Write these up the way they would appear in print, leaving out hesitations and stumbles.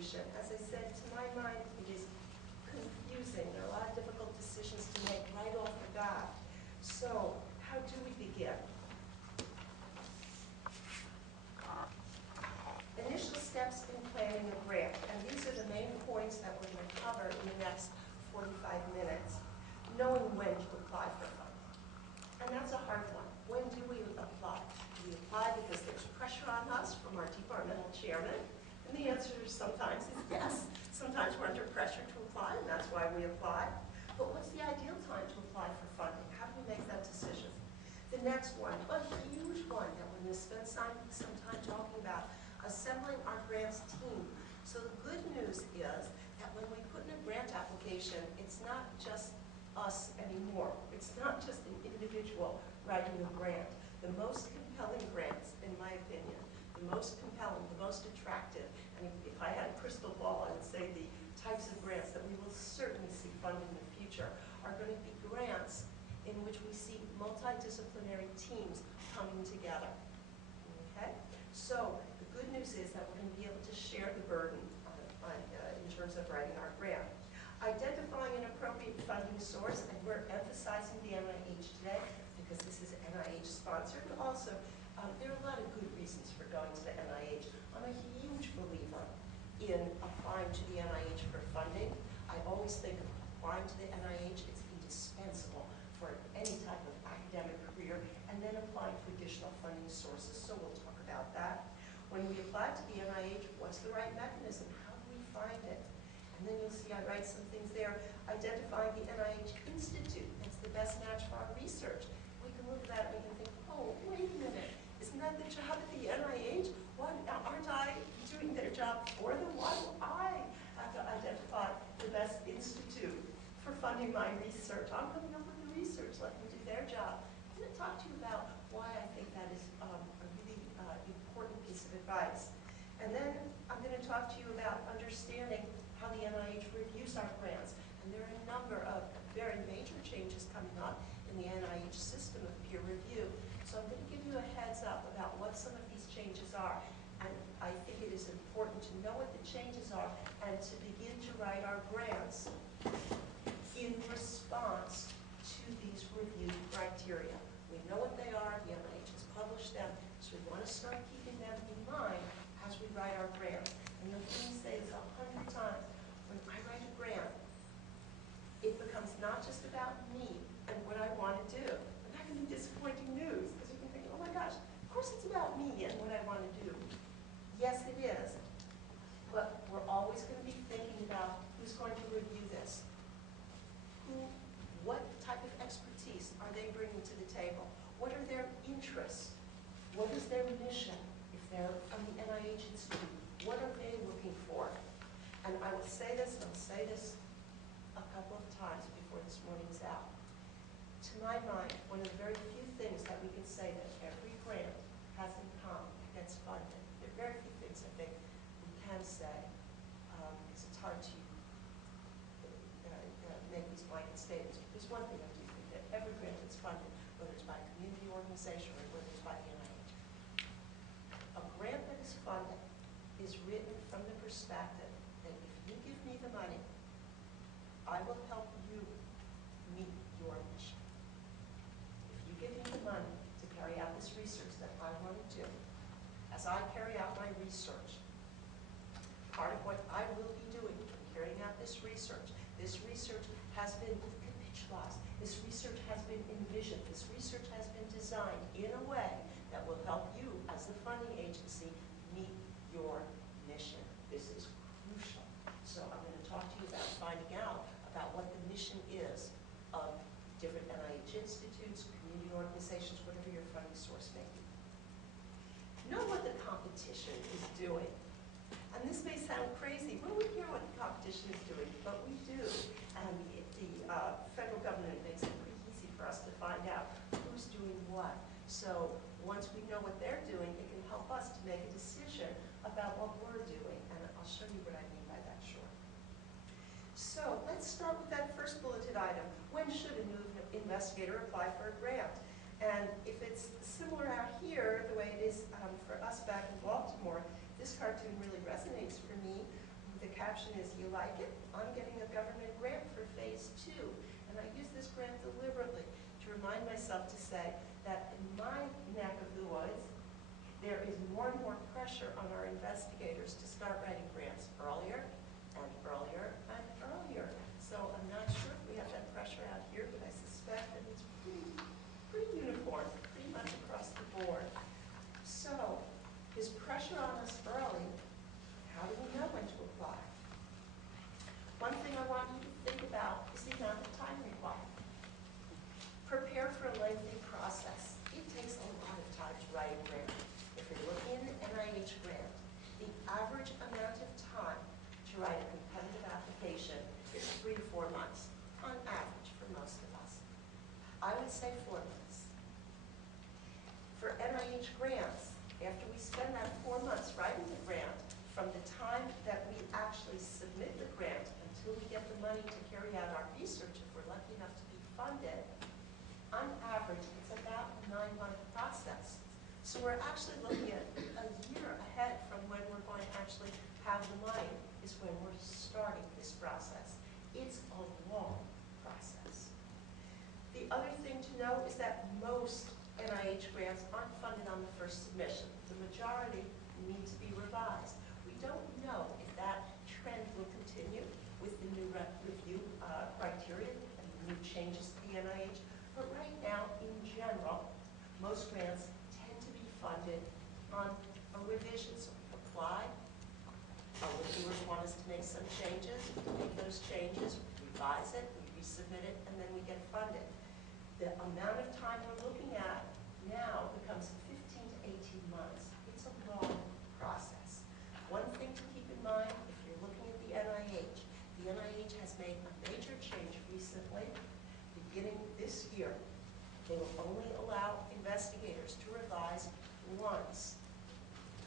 application. As I said, to my mind, it is confusing. There are a lot of difficult decisions to make right off the bat. So how do we begin? Initial steps in planning a grant, and these are the main points that we're going to cover in the next 45 minutes. Knowing when to apply for funding. And that's a hard one. When do we apply? Do we apply because there's pressure on us from our departmental chairman? And the answer sometimes is yes. Sometimes we're under pressure to apply, and that's why we apply. But what's the ideal time to apply for funding? How do we make that decision? The next one, a huge one that we're going to spend some time talking about, assembling our grants team. So the good news is that when we put in a grant application, it's not just us anymore. It's not just an individual writing a grant. The most compelling grants, in my opinion, the most compelling, the most attractive, and if I had a crystal ball, I would say the types of grants that we will certainly see funded in the future are going to be grants in which we see multidisciplinary teams coming together. Okay? So the good news is that we're going to be able to share the burden in terms of writing our grant. Identifying an appropriate funding source, and we're emphasizing the NIH today because this is NIH sponsored, but also there are a lot of good reasons for going to the NIH. I'm a huge believer in applying to the NIH for funding. I always think of applying to the NIH, it's indispensable for any type of academic career, and then applying for additional funding sources, so we'll talk about that. When we apply to the NIH, what's the right mechanism? How do we find it? And then you'll see I write some things there. Identifying the NIH Institute. That's the best match for our research. We can look at that and we can think, oh, wait a minute. Isn't that the job of the NIH? Why aren't I doing their job for them? Why do I have to identify the best institute for funding my research? I'm coming up with the research. Let them do their job. I'm going to talk to you about why I think that is a really important piece of advice. And then I'm going to talk to you about understanding how the NIH reviews our grants. And there are a number of very major changes coming up in the NIH system of peer review. So I'm going to give you a heads up about what some of these changes are. And I think it is important to know what the changes are and to begin to write our grants in response to these review criteria. We know what they are, the NIH has published them, so we want to start keeping them in mind as we write our grant. And you'll hear me say this 100 times. When I write a grant, it becomes not just about me and what I want to do. And that can be disappointing news, because you can think, oh my gosh, of course it's about me and what I want to do. Yes, it is. But we're always going to be thinking about who's going to review this. What type of expertise are they bringing to the table? What are their interests? What is their mission? If they're from the NIH Institute, what are they looking for? And I will say this, and I'll say this a couple of times before this morning is out. To my mind, one of the very few things that we can say that every grant has in common gets funded. There are very few things I think we can say, because it's hard to make these blanket statements. But there's one thing I do think, that every grant that's funded, whether it's by a community organization or whether it's by the NIH, a grant that is funded is written from the perspective that if you give me the money, I will help you meet your mission. If you give me the money to carry out this research that I want to do, as I carry out my research, part of what I will be doing in carrying out this research has been capitalized. This research has been envisioned. This research has been designed in a way that will help you, as the funding agency, meet your mission. This is crucial. So I'm going to talk to you about finding out about what the mission is of different NIH institutes, community organizations, whatever your funding source may be. Know what the competition is doing. And this may sound crazy. Well, we hear what the competition is doing, but we do. And the federal government makes it pretty easy for us to find out who's doing what. So once we know what they're doing, it can help us to make a decision about what we're doing. And I'll show you what I mean by that shortly. So let's start with that first bulleted item. When should a new investigator apply for a grant? And if it's similar out here, the way it is for us back in Baltimore, this cartoon really resonates for me. caption is, "You like it? I'm getting a government grant for phase 2." And I use this grant deliberately to remind myself to say that in my neck of the woods, there is more and more pressure on our investigators to start writing grants earlier and earlier and earlier. So I'm not sure if we have that pressure out here, but I suspect that it's pretty uniform, pretty much across the board. So, there's pressure on us early. How do we know when to apply? One thing I want you to think about is the amount of time required. Prepare for a lengthy process. It takes a lot of time to write a grant. If you're looking at an NIH grant, the average amount of time to write a competitive application is 3 to 4 months, on average for most of us. I would say 4 months. For NIH grants, after we spend that 4 months writing the grant, from the time that we actually submit the grant until we get the money to carry out our research, if we're lucky enough to be funded, on average, it's about a 9-month process. So we're actually looking at a year ahead from when we're going to actually have the money is when we're starting this process. It's a long process. The other thing to know is that most NIH grants aren't funded on the first submission. The majority need to be revised. We don't know if that trend will continue with the new review criteria and the new changes to the NIH. But right now, in general, most grants tend to be funded on a revision. So we apply, our reviewers want us to make some changes, we make those changes, we revise it, we resubmit it, and then we get funded. The amount of time we're looking at now becomes 15 to 18 months. It's a long process. One thing to keep in mind, if you're looking at the NIH has made a major change recently. Beginning this year, they will only allow investigators to revise once.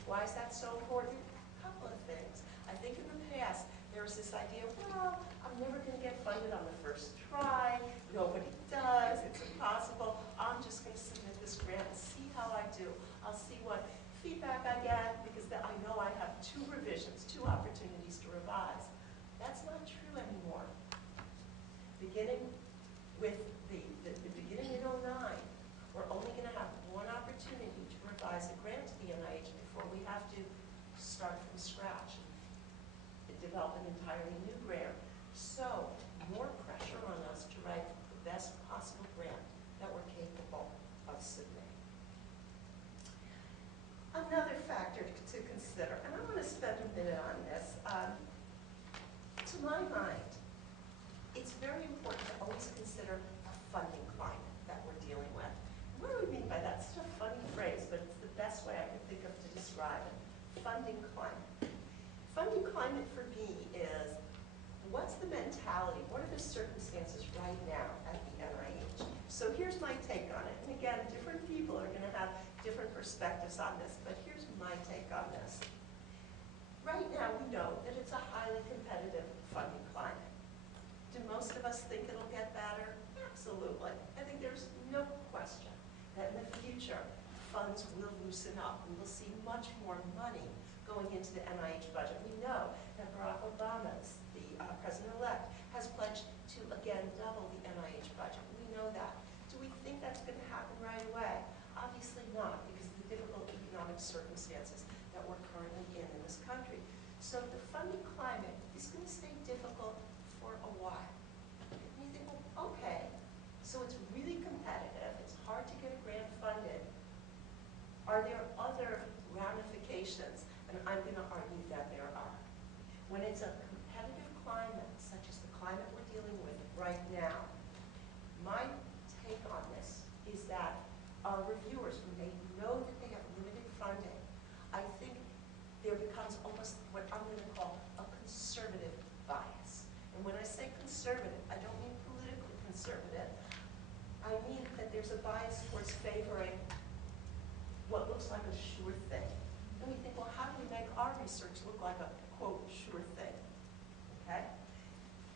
Why is that so important? A couple of things. I think in the past, there was this idea, well, I'm never going to get funded on the first try. Nobody does. It's impossible. I'm just going to submit this grant and see how I do. I'll see what feedback I get because I know I have 2 revisions, 2 opportunities to revise. That's not true anymore. Beginning with the beginning in 2009, we're only going to have 1 opportunity to revise a grant to the NIH before we have to start from scratch and develop an entirely new grant. So, more pressure on us to write the best possible grant that we're capable of submitting. Another factor to consider, and I want to spend a minute on this. To my mind, it's very important to always consider a funding climate that we're dealing with. What do we mean by that? It's such a funny phrase, but it's the best way I can think of to describe it. Funding climate. Funding climate for me is, what's the mentality? What are the circumstances right now at the NIH? So here's my take on it. And again, different people are going to have different perspectives on this, but here's my take on this. Right now, we know that it's a highly competitive funding climate. Do most of us think it'll get better? Absolutely. I think there's no question that in the future, funds will loosen up. We will see much more money going into the NIH budget. We know that Barack Obama, the president-elect, has pledged to again double the NIH budget. We know that. Do we think that's going to happen right away? Obviously not, because of the difficult economic circumstances that we're currently in this country. So the funding climate is going to stay difficult for a while. And you think, well, okay, so it's really competitive, it's hard to get a grant funded. Are there other ramifications? And I'm going to argue that there are. When it's a competitive climate, such as the climate we're dealing with right now, my take on this is that our reviewers, when they know that they have limited funding, I think there becomes almost what I'm going to call a conservative bias. And when I say conservative, I don't mean politically conservative. I mean that there's a bias towards favoring what looks like a sure thing. And we think, well, how do we make our research look like a, quote, sure thing? Okay?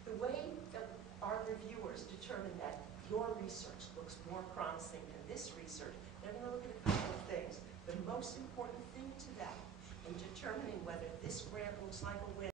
The way that our reviewers determine that your research looks more promising than this research, they're going to look at a couple of things. The most important thing to them in determining whether this grant looks like a win